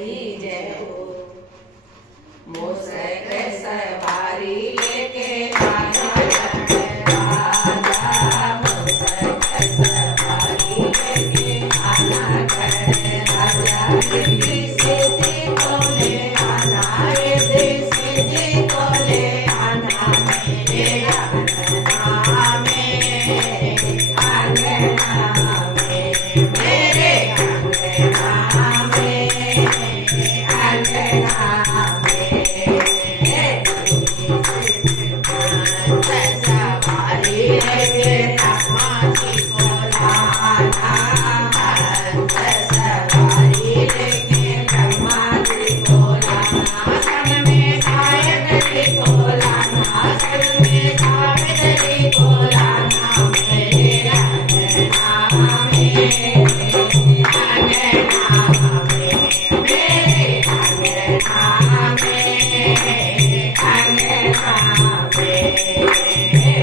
की जय हो। मूसक सवारी लेके आना राजा, मूसक सवारी लेके आना राजा, रिद्धि सिद्धि को ले आना, रिद्धि सिद्धि को ले आना मेरे अंगना में, अंगना में, मेरे अंगना में, अंगना में। सवारी लेके ब्रह्मा जी को लाना, सवारी लेके ब्रह्मा जी को लाना, संग में सावित्री को लाना, संग में सावित्री को लाना मेरे अंगना में, अंगना में, मेरे अंगना में, अंगना में।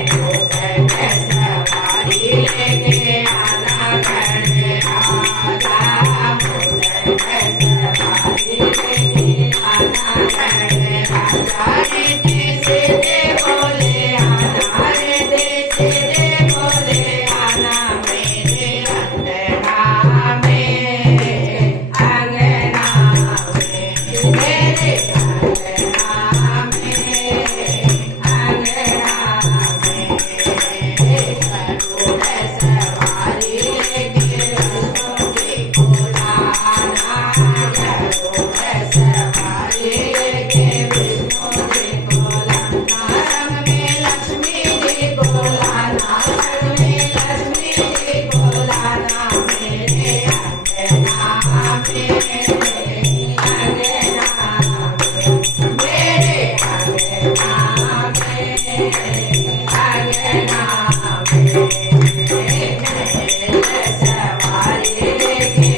मूसक सवारी लेके आना राजा, मूसक सवारी लेके आना राजा, रिद्धि सिद्धि को ले आना, रिद्धि सिद्धि को ले आना मेरे अंगना में, अंगना में, मेरे अंगना में, अंगना में। गरुड़ सवारी लेके विष्णु जी को लाना, गरुड़ सवारी लेके विष्णु जी को लाना, संग में लक्ष्मी जी को लाना, संग में लक्ष्मी जी को लाना मेरे अंगना में, अंगना में, मेरे अंगना में, अंगना में। सवारी लेके